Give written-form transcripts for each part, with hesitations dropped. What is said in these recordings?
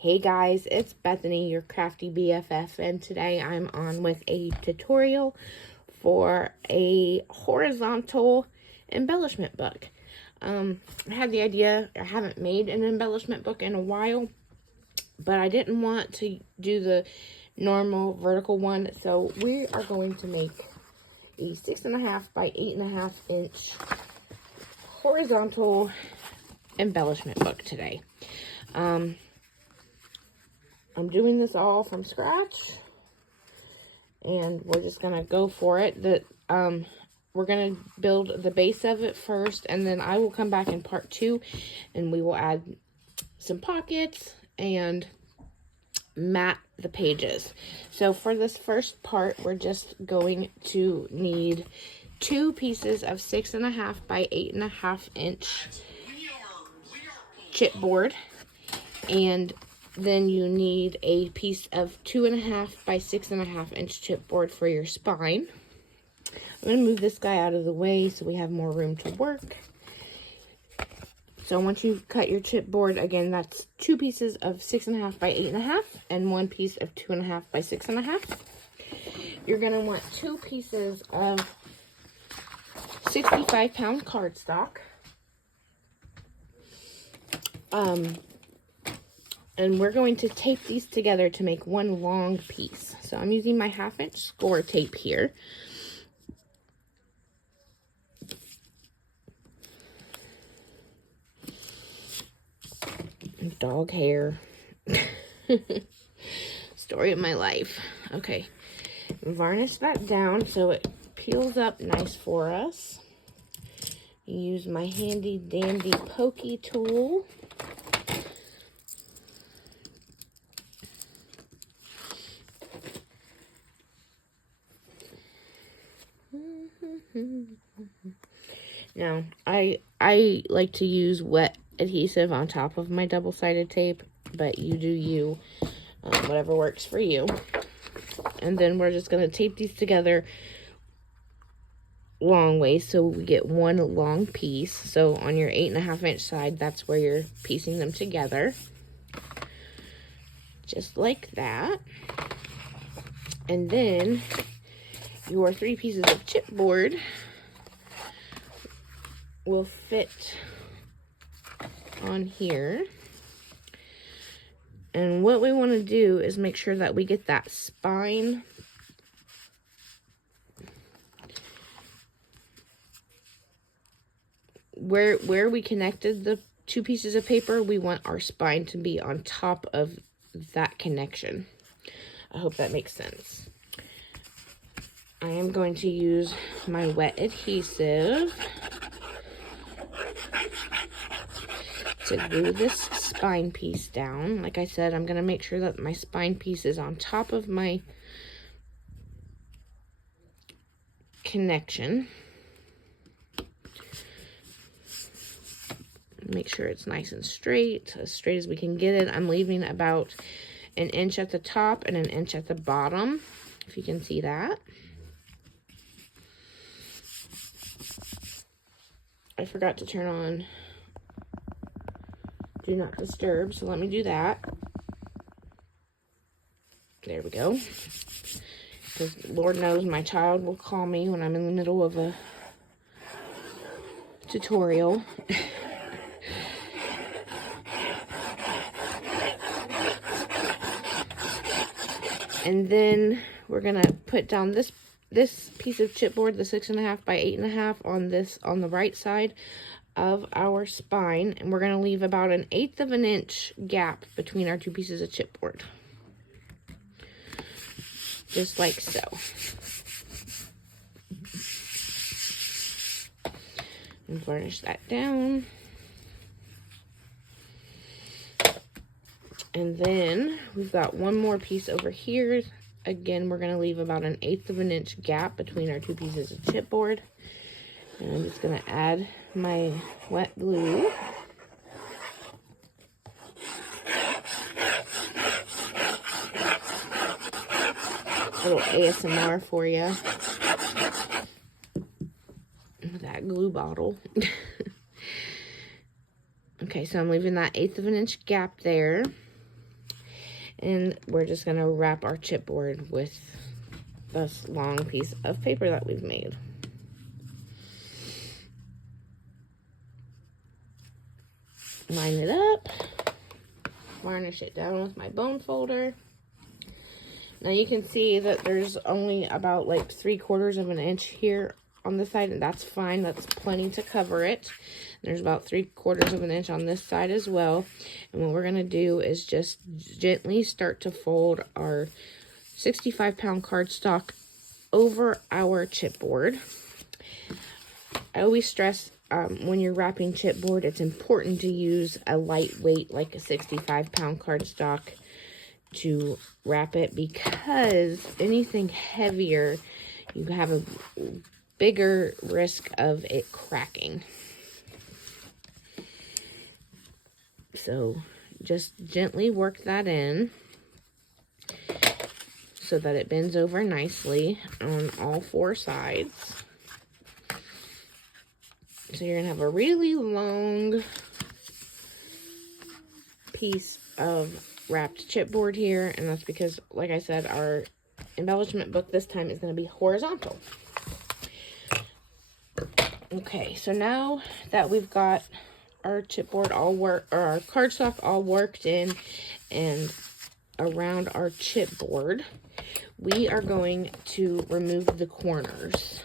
Hey guys, it's Bethany, your crafty BFF, and today I'm on with a tutorial for a horizontal embellishment book. I had the idea, I haven't made an embellishment book in a while, but I didn't want to do the normal vertical one, so we are going to make a 6.5 by 8.5 inch horizontal embellishment book today. I'm doing this all from scratch, and we're just gonna go for it. We're gonna build the base of it first, and then I will come back in part 2, and we will add some pockets and mat the pages. So for this first part, we're just going to need 2 pieces of 6.5 by 8.5 inch chipboard, and then you need a piece of 2.5 by 6.5 inch chipboard for your spine. I'm going to move this guy out of the way so we have more room to work. So once you've cut your chipboard, again, that's 2 pieces of 6.5 by 8.5 and 1 piece of 2.5 by 6.5. You're going to want 2 pieces of 65-pound cardstock. And we're going to tape these together to make one long piece. So I'm using my 1/2 inch score tape here. Dog hair. Story of my life. Okay. Varnish that down so it peels up nice for us. Use my handy dandy pokey tool. Now, I like to use wet adhesive on top of my double-sided tape, but you do you, whatever works for you. And then we're just going to tape these together long ways so we get one long piece. So on your 8.5 inch side, that's where you're piecing them together. Just like that. And then your 3 pieces of chipboard will fit on here. And what we want to do is make sure that we get that spine where we connected the 2 pieces of paper. We want our spine to be on top of that connection. I hope that makes sense. I am going to use my wet adhesive to glue this spine piece down. Like I said, I'm going to make sure that my spine piece is on top of my connection. Make sure it's nice and straight, as straight as we can get it. I'm leaving about 1 inch at the top and 1 inch at the bottom, if you can see that. I forgot to turn on Do Not Disturb, so let me do that. There we go. Because Lord knows my child will call me when I'm in the middle of a tutorial. And then we're gonna put down this piece of chipboard, the 6.5 by 8.5, on the right side of our spine, and we're gonna leave about 1/8 of an inch gap between our 2 pieces of chipboard, just like so. And varnish that down. And then we've got one more piece over here. Again, we're going to leave about 1/8 of an inch gap between our 2 pieces of chipboard. And I'm just going to add my wet glue. A little ASMR for you. That glue bottle. Okay, so I'm leaving that 1/8 of an inch gap there. And we're just going to wrap our chipboard with this long piece of paper that we've made. Line it up, varnish it down with my bone folder. Now you can see that there's only about like 3/4 of an inch here on this side, and that's fine. That's plenty to cover it. There's about 3/4 of an inch on this side as well. And what we're going to do is just gently start to fold our 65-pound cardstock over our chipboard. I always stress when you're wrapping chipboard, it's important to use a lightweight, like a 65-pound cardstock, to wrap it, because anything heavier, you have a bigger risk of it cracking. So just gently work that in so that it bends over nicely on all 4 sides. So you're gonna have a really long piece of wrapped chipboard here, and that's because, like I said, our embellishment book this time is going to be horizontal. Okay, so now that we've got our chipboard or our cardstock all worked in and around our chipboard, we are going to remove the corners.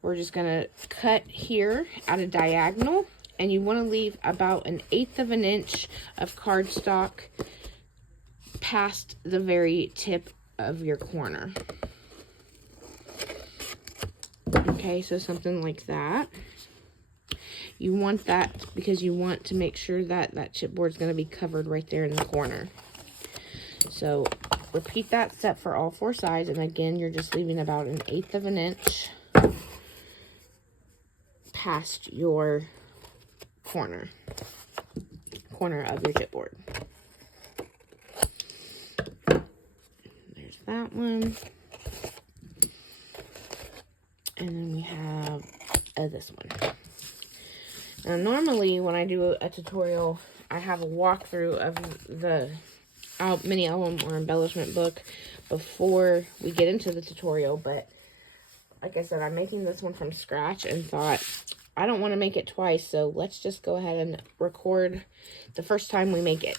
We're just going to cut here at a diagonal, and you want to leave about 1/8 of an inch of cardstock past the very tip of your corner. Okay, so something like that. You want that because you want to make sure that that chipboard is going to be covered right there in the corner. So repeat that step for all 4 sides, and again, you're just leaving about 1/8 of an inch past your corner of your chipboard. There's that one. And then we have this one. Now, normally when I do a tutorial, I have a walkthrough of the mini album or embellishment book before we get into the tutorial, but like I said, I'm making this one from scratch and thought, I don't want to make it twice, so let's just go ahead and record the first time we make it.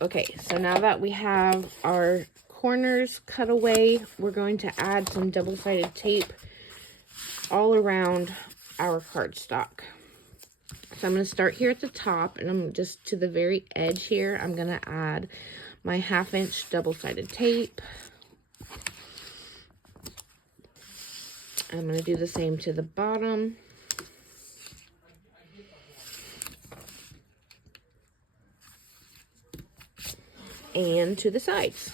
Okay, so now that we have our corners cut away, we're going to add some double-sided tape all around our cardstock. So I'm going to start here at the top, and I'm just to the very edge here, I'm going to add my 1/2 inch double-sided tape. I'm going to do the same to the bottom. And to the sides.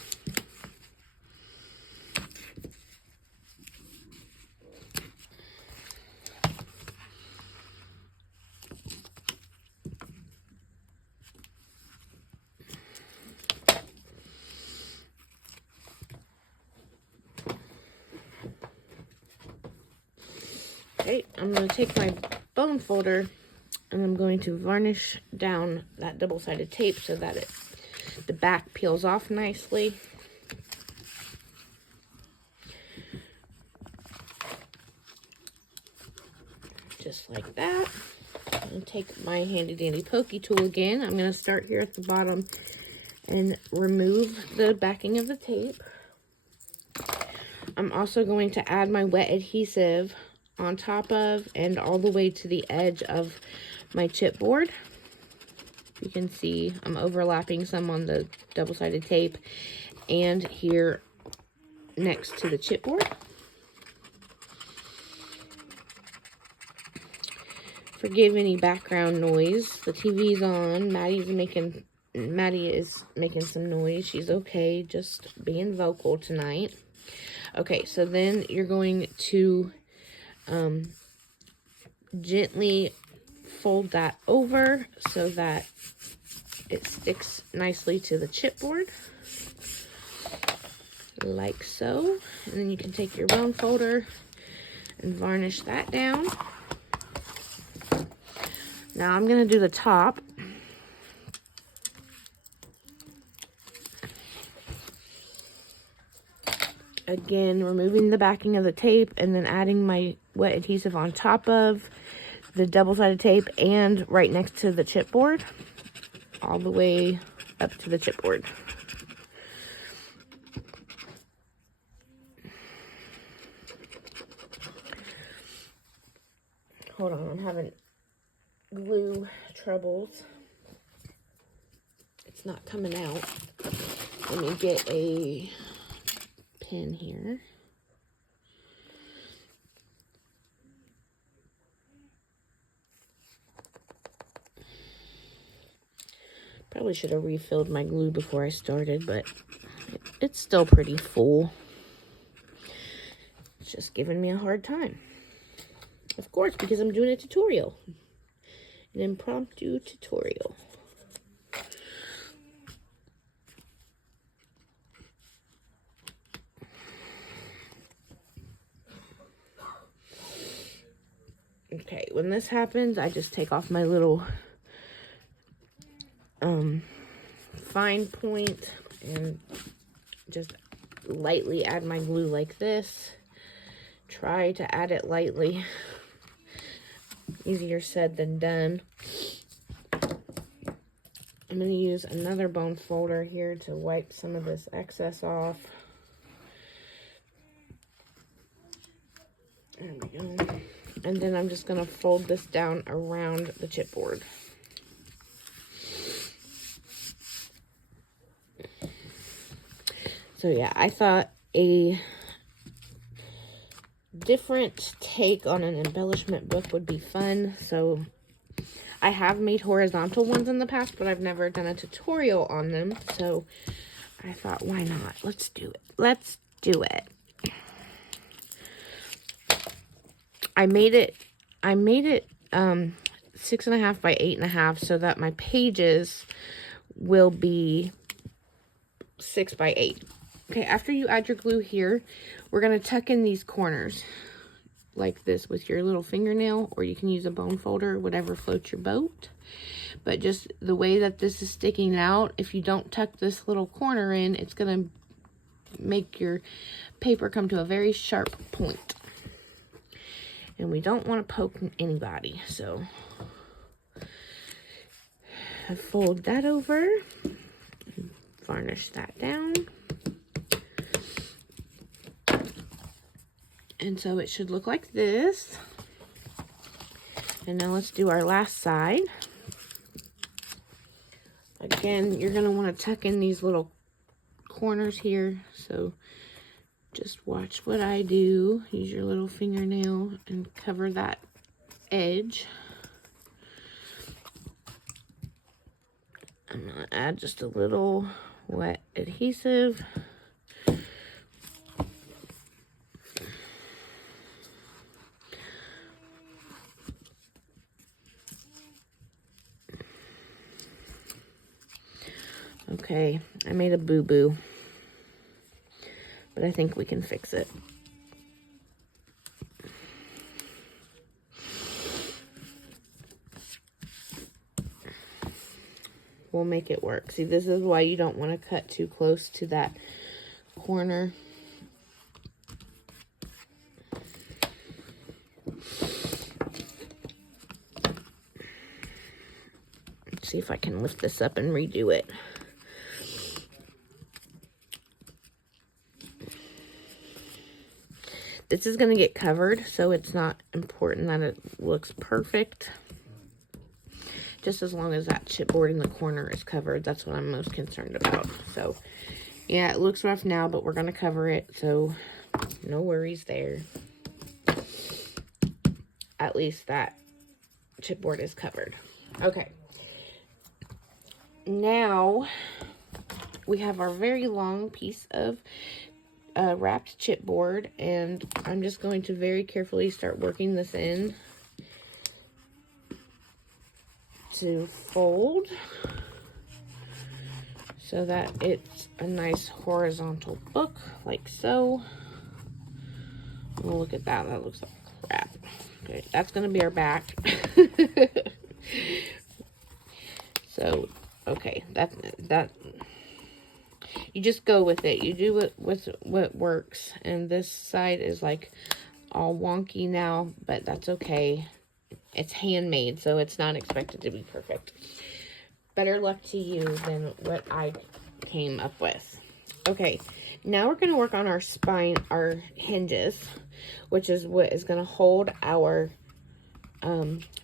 Okay, I'm going to take my bone folder and I'm going to varnish down that double-sided tape so that the back peels off nicely. Just like that. I'm going to take my handy-dandy pokey tool again. I'm going to start here at the bottom and remove the backing of the tape. I'm also going to add my wet adhesive on top of and all the way to the edge of my chipboard. You can see I'm overlapping some on the double-sided tape and here next to the chipboard. Forgive any background noise. The TV's on. Maddie is making some noise. She's okay, just being vocal tonight. Okay, so then you're going to gently fold that over so that it sticks nicely to the chipboard, like so. And then you can take your bone folder and varnish that down. Now I'm going to do the top. Again, removing the backing of the tape and then adding my wet adhesive on top of the double-sided tape and right next to the chipboard, all the way up to the chipboard. Hold on, I'm having glue troubles. It's not coming out. Let me get a pin here. Probably should have refilled my glue before I started, but it's still pretty full. It's just giving me a hard time. Of course, because I'm doing a tutorial. An impromptu tutorial. Okay, when this happens, I just take off my little fine point and just lightly add my glue like this. Try to add it lightly. Easier said than done. I'm going to use another bone folder here to wipe some of this excess off. There we go. And then I'm just going to fold this down around the chipboard. So yeah, I thought a different take on an embellishment book would be fun. So I have made horizontal ones in the past, but I've never done a tutorial on them. So I thought, why not? Let's do it. Let's do it. I made it 6.5 by 8.5 so that my pages will be 6 by 8. Okay, after you add your glue here, we're going to tuck in these corners like this with your little fingernail, or you can use a bone folder, whatever floats your boat. But just the way that this is sticking out, if you don't tuck this little corner in, it's going to make your paper come to a very sharp point. And we don't want to poke anybody, so I fold that over, varnish that down. And so it should look like this. And now let's do our last side. Again, you're going to want to tuck in these little corners here. So just watch what I do. Use your little fingernail and cover that edge. I'm going to add just a little wet adhesive. Okay, I made a boo-boo, but I think we can fix it. We'll make it work. See, this is why you don't want to cut too close to that corner. Let's see if I can lift this up and redo it. This is going to get covered, so it's not important that it looks perfect. Just as long as that chipboard in the corner is covered, that's what I'm most concerned about. So, yeah, it looks rough now, but we're going to cover it, so no worries there. At least that chipboard is covered. Okay. Now, we have our very long piece of wrapped chipboard, and I'm just going to very carefully start working this in to fold so that it's a nice horizontal book, like so. Oh, look at that. That looks like crap. Okay, that's going to be our back. So, okay, that you just go with it. You do it with what works. And this side is like all wonky now, but that's okay. It's handmade, so it's not expected to be perfect. Better luck to you than what I came up with. Okay, now we're going to work on our spine, our hinges, which is what is going to hold our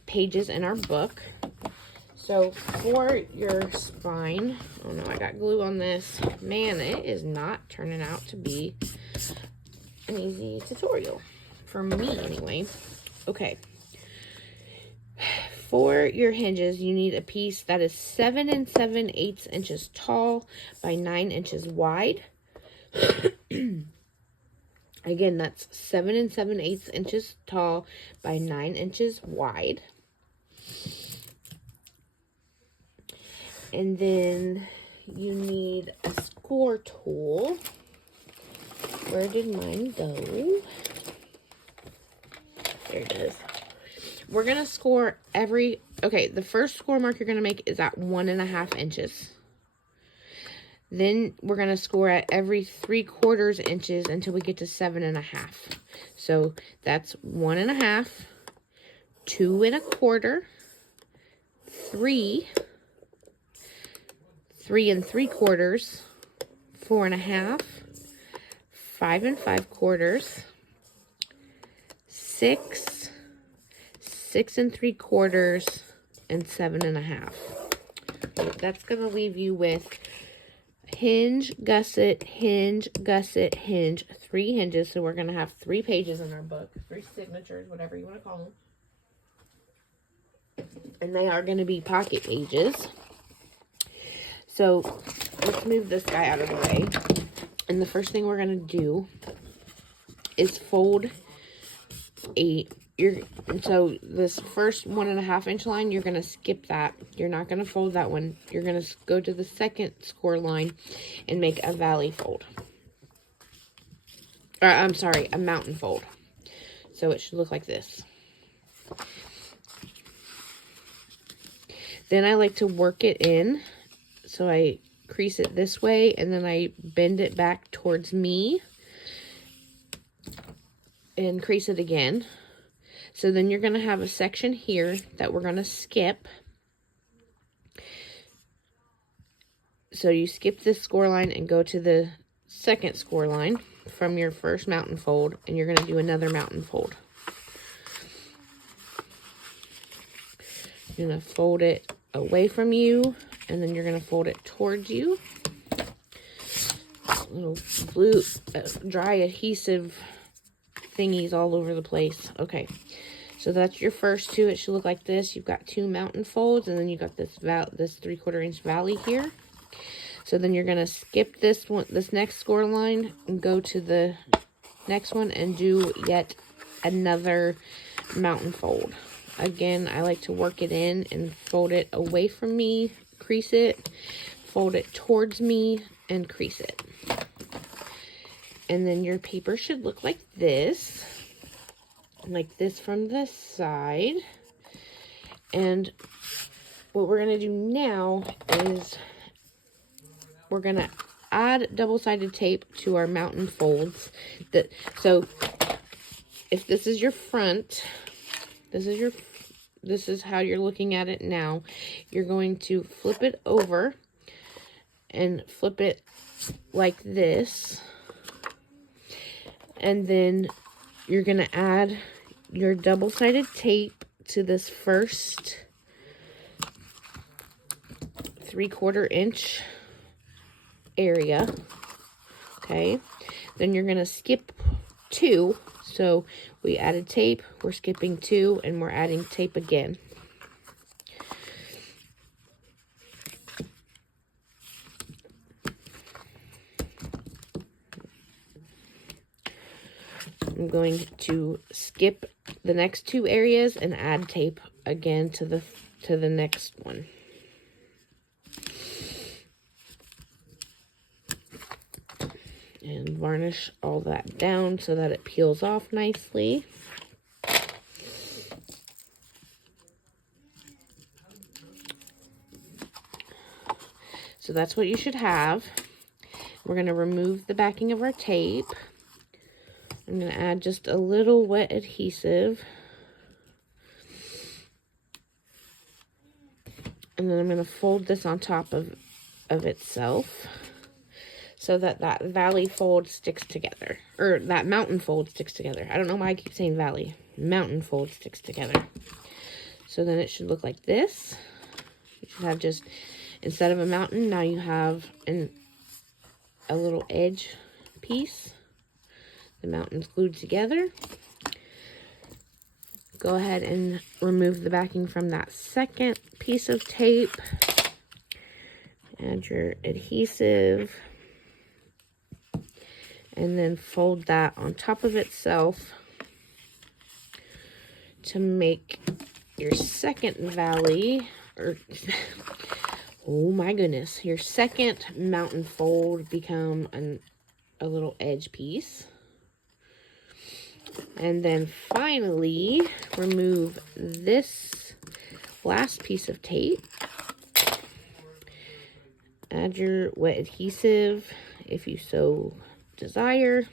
pages in our book. So for your spine, oh no, I got glue on this. Man, it is not turning out to be an easy tutorial. For me, anyway. Okay. For your hinges, you need a piece that is 7 7/8 inches tall by 9 inches wide. Again, that's 7 7/8 inches tall by 9 inches wide. And then you need a score tool. Where did mine go? There it is. We're going to score okay, the first score mark you're going to make is at 1.5 inches. Then we're going to score at every 3/4 inches until we get to 7.5. So that's 1.5, 2 1/4, 3, 3 3/4, 4.5, 5 5/4, 6, 6 3/4, and 7.5. That's going to leave you with hinge, gusset, hinge, gusset, hinge, 3 hinges. So we're going to have 3 pages in our book, 3 signatures, whatever you want to call them. And they are going to be pocket pages. So let's move this guy out of the way. And the first thing we're going to do is fold so this first 1.5 inch line, you're going to skip that. You're not going to fold that one. You're going to go to the second score line and make a valley fold. Or, I'm sorry, a mountain fold. So it should look like this. Then I like to work it in. So I crease it this way, and then I bend it back towards me and crease it again. So then you're going to have a section here that we're going to skip. So you skip this score line and go to the second score line from your first mountain fold, and you're going to do another mountain fold. You're going to fold it away from you, and then you're going to fold it towards you. Little blue, dry adhesive thingies all over the place. Okay, so that's your first 2. It should look like this. You've got 2 mountain folds, and then you got this 3/4 inch valley here. So then you're gonna skip this one, this next score line, and go to the next one and do yet another mountain fold. Again, I like to work it in and fold it away from me, crease it, fold it towards me, and crease it. And then your paper should look like this from this side. And what we're going to do now is we're going to add double-sided tape to our mountain folds. So if this is your front, this is how you're looking at it now. You're going to flip it over and flip it like this. And then you're going to add your double-sided tape to this first 3/4 inch area. Okay. Then you're going to skip 2. So we added tape, we're skipping 2, and we're adding tape again. I'm going to skip the next 2 areas and add tape again to the next one. And varnish all that down so that it peels off nicely. So that's what you should have. we're going to remove the backing of our tape. I'm going to add just a little wet adhesive. And then I'm going to fold this on top of itself so that that valley fold sticks together. Or that mountain fold sticks together. I don't know why I keep saying valley. Mountain fold sticks together. So then it should look like this. You should have just, instead of a mountain, now you have a little edge piece. The mountain's glued together. Go ahead and remove the backing from that second piece of tape. Add your adhesive. And then fold that on top of itself to make your second valley, or oh my goodness, your second mountain fold become a little edge piece. And then finally, remove this last piece of tape. Add your wet adhesive if you so desire.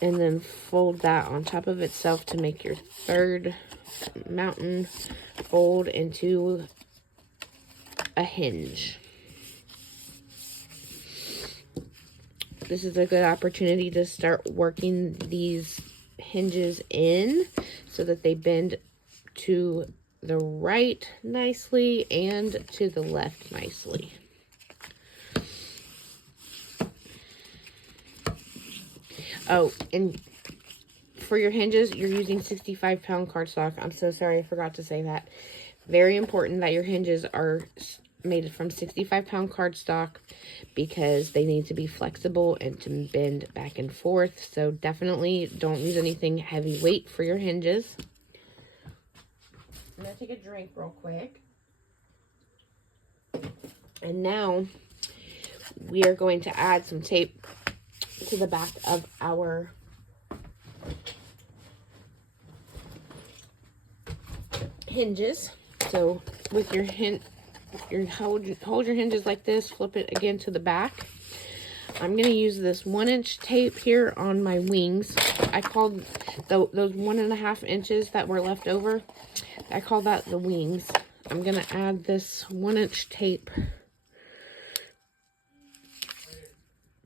And then fold that on top of itself to make your third mountain fold into a hinge. This is a good opportunity to start working these hinges in so that they bend to the right nicely and to the left nicely. Oh, and for your hinges, you're using 65-pound cardstock. I'm so sorry, I forgot to say that. Very important that your hinges are made from 65-pound cardstock because they need to be flexible and to bend back and forth. So definitely don't use anything heavyweight for your hinges. I'm going to take a drink real quick. And now we are going to add some tape to the back of our hinges. So with your hold your hinges like this, flip it again to the back. I'm going to use this 1-inch tape here on my wings. I called those 1.5 inches that were left over, I call that the wings. I'm going to add this 1-inch tape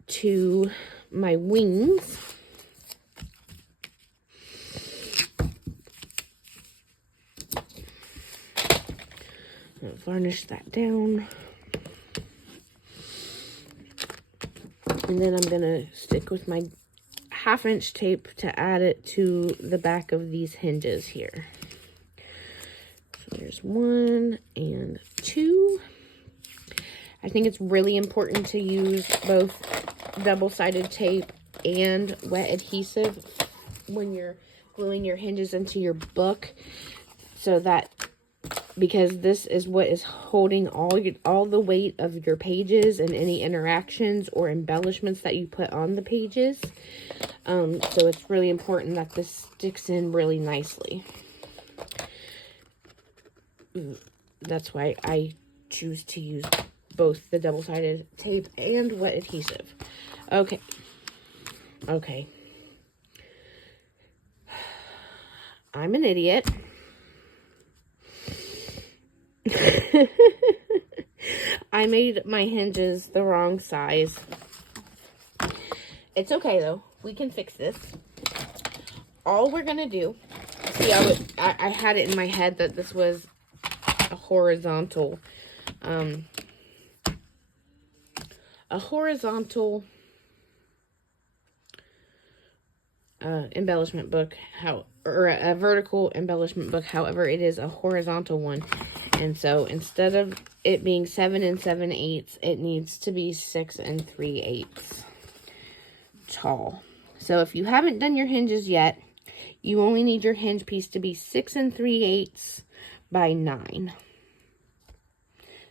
to my wings. Varnish that down. And then I'm going to stick with my 1/2-inch tape to add it to the back of these hinges here. So there's 1 and 2. I think it's really important to use both double-sided tape and wet adhesive when you're gluing your hinges into your book, so that, because this is what is holding all the weight of your pages and any interactions or embellishments that you put on the pages. So it's really important that this sticks in really nicely. That's why I choose to use both the double-sided tape and wet adhesive. Okay. I'm an idiot. I made my hinges the wrong size. It's okay though. We can fix this. All we're gonna do, see, I had it in my head that this was a horizontal embellishment book, or a vertical embellishment book. However, it is a horizontal one, and so instead of it being 7 7/8, it needs to be 6 3/8 tall. So if you haven't done your hinges yet, you only need your hinge piece to be 6 3/8 by 9.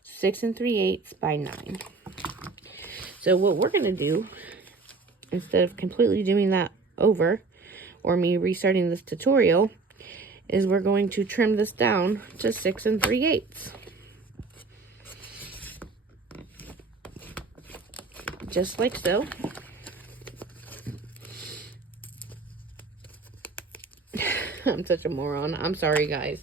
6 3/8 by 9. So what we're going to do, instead of completely doing that over, or me restarting this tutorial, is we're going to trim this down to 6 3/8. just like so. I'm such a moron. I'm sorry, guys.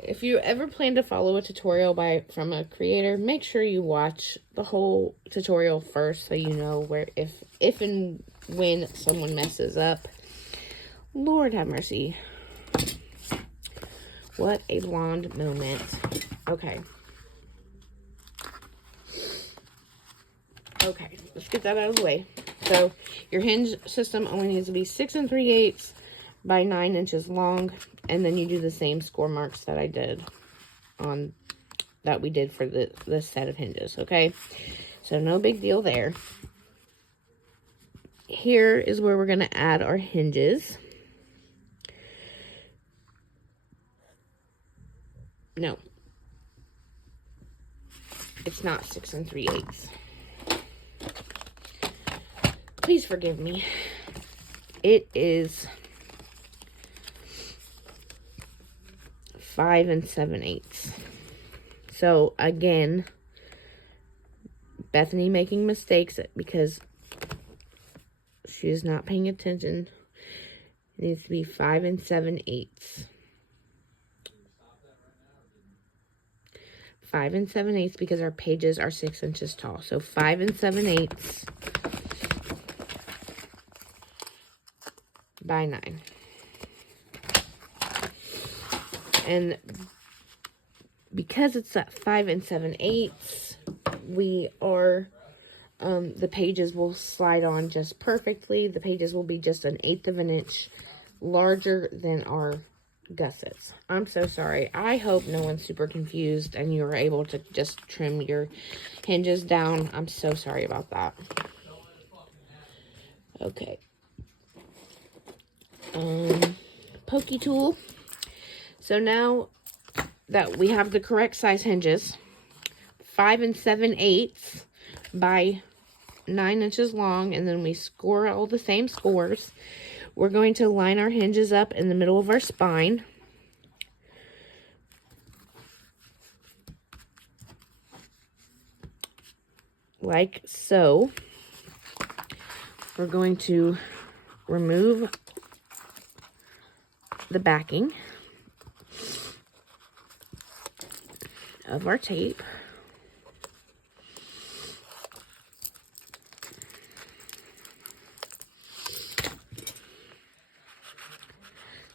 If you ever plan to follow a tutorial from a creator, make sure you watch the whole tutorial first so you know where if and when someone messes up. Lord have mercy. What a blonde moment. Okay. Okay, let's get that out of the way. So, your hinge system only needs to be 6 3/8 by 9 inches long. And then you do the same score marks that we did for this set of hinges, okay? So, no big deal there. Here is where we're going to add our hinges. No. It's not 6 3/8. Please forgive me. It is 5 7/8. So again, Bethany making mistakes because she is not paying attention. It needs to be 5 7/8. 5 7/8 because our pages are 6 inches tall. So 5 7/8 by 9. And because it's at 5 7/8, we are, the pages will slide on just perfectly. The pages will be just 1/8 of an inch larger than our gussets. I'm so sorry. I hope no one's super confused and you were able to just trim your hinges down. I'm so sorry about that. Okay. Pokey tool. So now that we have the correct size hinges, 5 7/8 by 9 inches long, and then we score all the same scores. We're going to line our hinges up in the middle of our spine. Like so. We're going to remove the backing of our tape.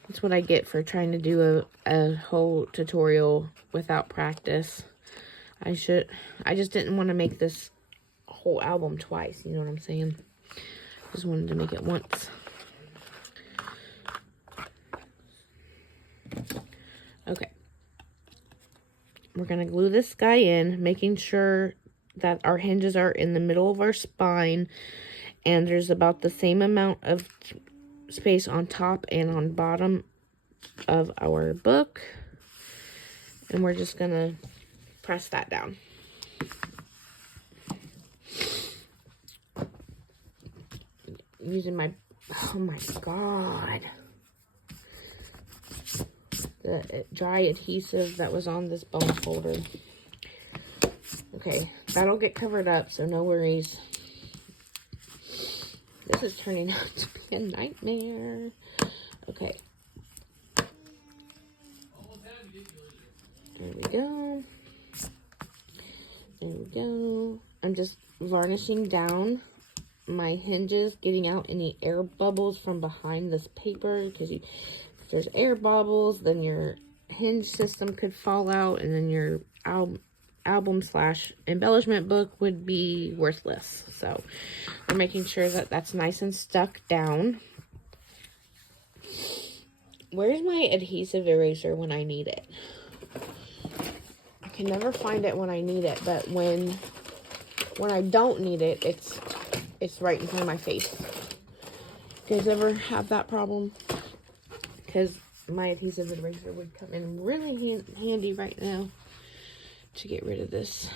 That's what I get for trying to do a whole tutorial without practice. I just didn't want to make this whole album twice, you know what I'm saying? Just wanted to make it once. Okay. We're going to glue this guy in, making sure that our hinges are in the middle of our spine, and there's about the same amount of space on top and on bottom of our book. And we're just going to press that down. Using my, oh my God, the dry adhesive that was on this bone folder. Okay, that'll get covered up, so no worries. This is turning out to be a nightmare. Okay. There we go. There we go. I'm just varnishing down my hinges, getting out any air bubbles from behind this paper, because if there's air bubbles, then your hinge system could fall out, and then your album / embellishment book would be worthless. So we're making sure that that's nice and stuck down. Where's my adhesive eraser when I need it? I can never find it when I need it, but when I don't need it, it's right in front of my face. You guys ever have that problem? Because my adhesive eraser would come in really handy right now to get rid of this.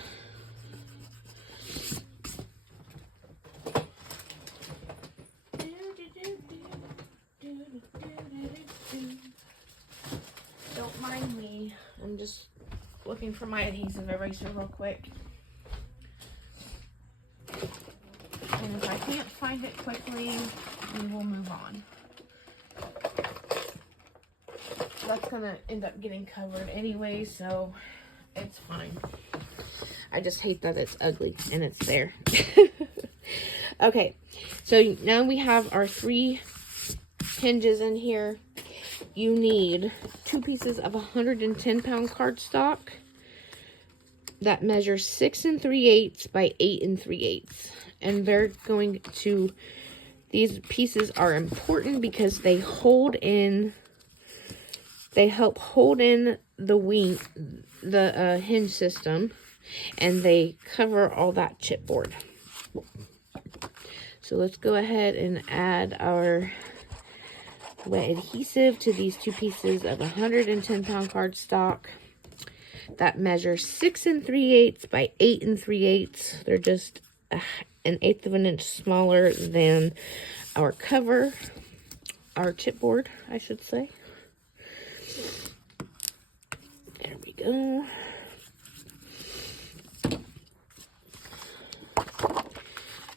Don't mind me. I'm just looking for my adhesive eraser real quick. And if I can't find it quickly, we will move on. That's gonna end up getting covered anyway, so it's fine. I just hate that it's ugly and it's there. Okay, so now we have our 3 hinges in here. You need 2 pieces of 110-pound cardstock that measures 6 3/8 by 8 3/8. And they're going to, these pieces are important because they hold in, they help hold in the wing, the hinge system, and they cover all that chipboard. So let's go ahead and add our wet adhesive to these 2 pieces of 110-pound cardstock that measures 6 3/8 by 8 3/8. They're just 1/8 of an inch smaller than our cover, our chipboard, I should say. There we go.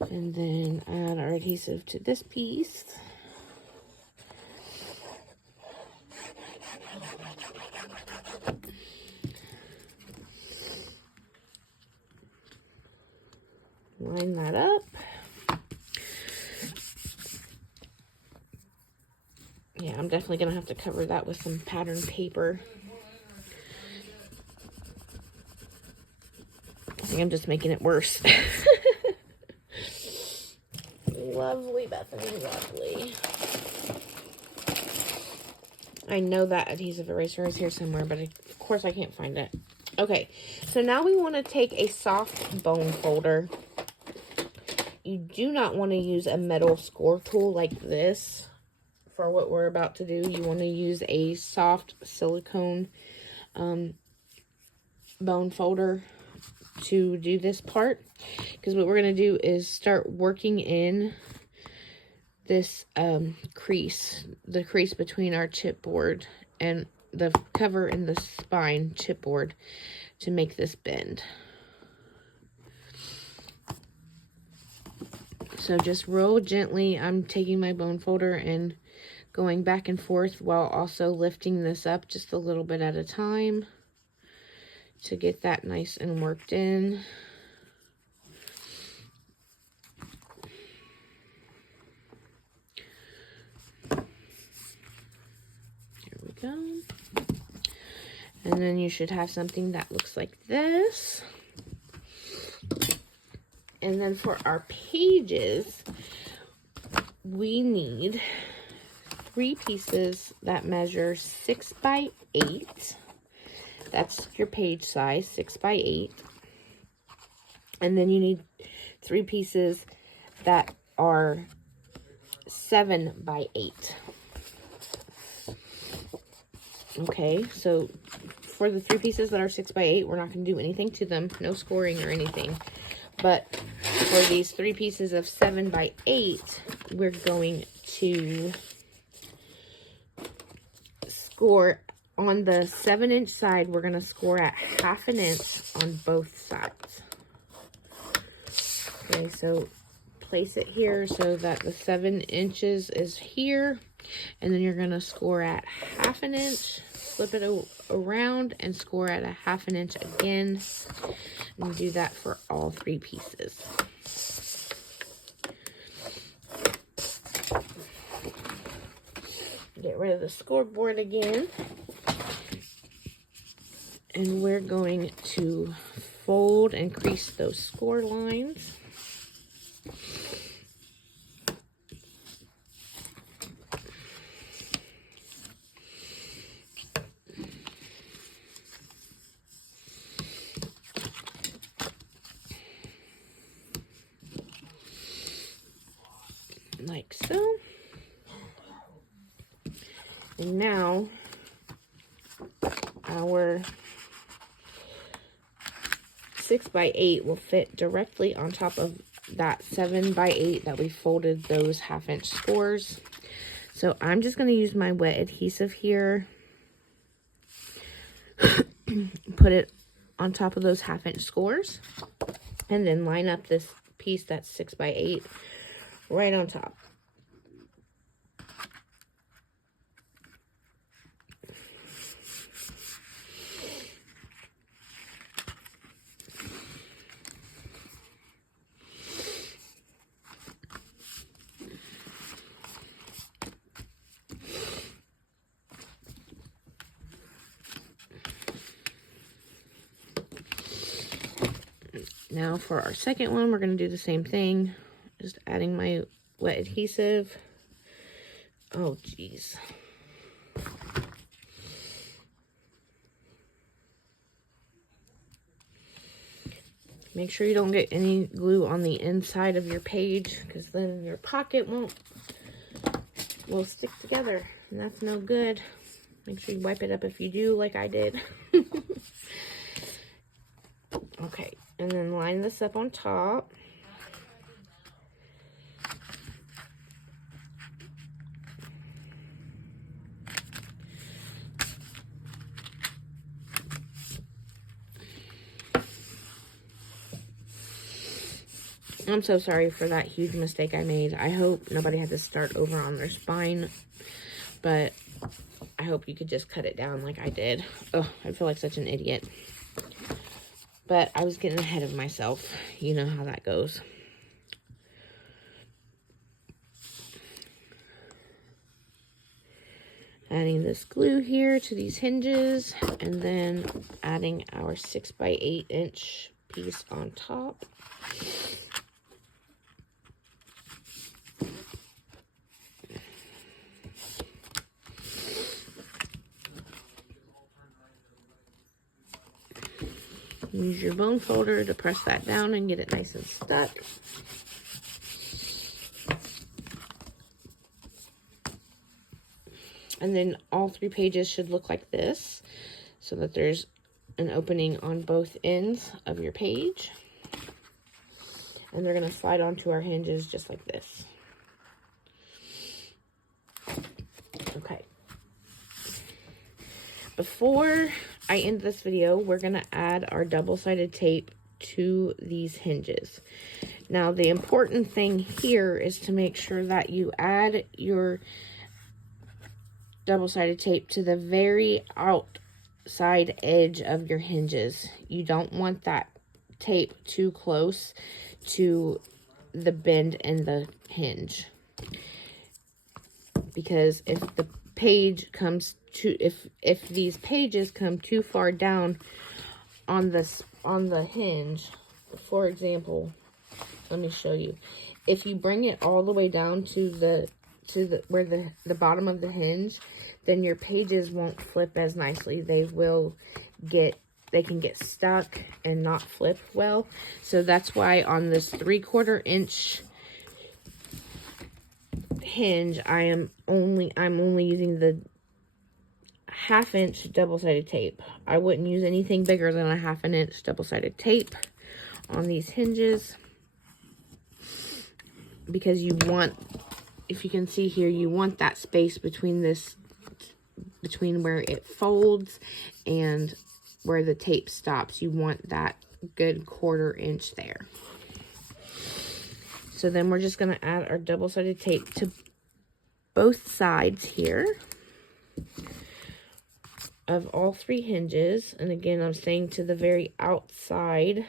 And then add our adhesive to this piece. Line that up. Yeah, I'm definitely going to have to cover that with some pattern paper. I think I'm just making it worse. Lovely, Bethany, lovely. I know that adhesive eraser is here somewhere, but of course I can't find it. Okay, so now we want to take a soft bone folder. You do not want to use a metal score tool like this for what we're about to do. You want to use a soft silicone bone folder to do this part, because what we're going to do is start working in this crease, the crease between our chipboard and the cover in the spine chipboard to make this bend. So just roll gently. I'm taking my bone folder and going back and forth while also lifting this up just a little bit at a time to get that nice and worked in. There we go. And then you should have something that looks like this. And then for our pages, we need 3 pieces that measure 6 by 8. That's your page size, 6 by 8. And then you need 3 pieces that are 7 by 8. Okay, so for the 3 pieces that are 6 by 8, we're not going to do anything to them, no scoring or anything. But for these 3 pieces of 7 by 8, we're going to score on the 7-inch side. We're going to score at 1/2 inch on both sides. Okay, so place it here so that the 7 inches is here, and then you're going to score at 1/2 inch, flip it around and score at 1/2 inch again, and do that for all 3 pieces. Get rid of the scoreboard again, and we're going to fold and crease those score lines. Like so. And now our 6 by 8 will fit directly on top of that 7 by 8 that we folded those 1/2 inch scores. So I'm just going to use my wet adhesive here, put it on top of those 1/2 inch scores, and then line up this piece that's 6x8 right on top. Now for our second one, we're going to do the same thing. Just adding my wet adhesive. Oh, geez. Make sure you don't get any glue on the inside of your page, because then your pocket will stick together, and that's no good. Make sure you wipe it up if you do, like I did. Okay, and then line this up on top. I'm so sorry for that huge mistake I made. I hope nobody had to start over on their spine, but I hope you could just cut it down like I did. Oh, I feel like such an idiot. But I was getting ahead of myself. You know how that goes. Adding this glue here to these hinges, and then adding our 6x8" piece on top. Use your bone folder to press that down and get it nice and stuck. And then all 3 pages should look like this, so that there's an opening on both ends of your page. And they're going to slide onto our hinges just like this. Okay. Before I end this video, we're going to add our double-sided tape to these hinges. Now, the important thing here is to make sure that you add your double-sided tape to the very outside edge of your hinges. You don't want that tape too close to the bend in the hinge, because if the page comes to if these pages come too far down on the hinge, for example, let me show you. If you bring it all the way down to where the bottom of the hinge, then your pages won't flip as nicely. They can get stuck and not flip well. So that's why on this 3/4 inch hinge, I'm only using the 1/2 inch double-sided tape. I wouldn't use anything bigger than a 1/2 inch double-sided tape on these hinges, because you want, if you can see here, you want that space between where it folds and where the tape stops. You want that good 1/4 inch there. So then we're just going to add our double-sided tape to both sides here of all 3 hinges. And again, I'm saying to the very outside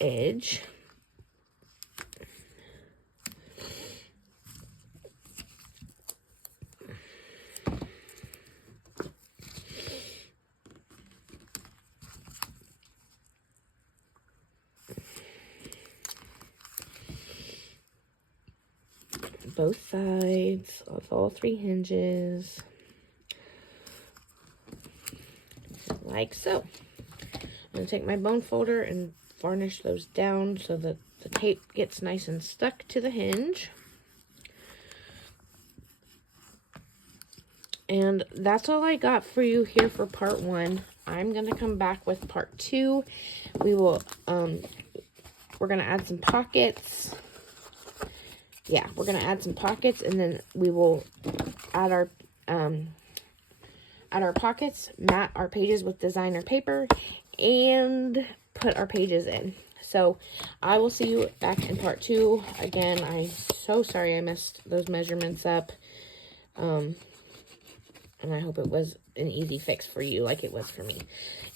edge. Both sides of all 3 hinges, like so. I'm going to take my bone folder and varnish those down so that the tape gets nice and stuck to the hinge. And that's all I got for you here for part 1. I'm going to come back with part 2. We will, we're going to add some pockets. Yeah, we're going to add some pockets, and then we will add our pockets, mat our pages with designer paper, and put our pages in. So I will see you back in part 2. Again, I'm so sorry I messed those measurements up. And I hope it was an easy fix for you like it was for me.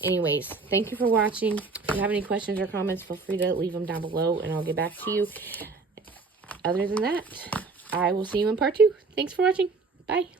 Anyways, thank you for watching. If you have any questions or comments, feel free to leave them down below and I'll get back to you. Other than that, I will see you in part 2. Thanks for watching. Bye.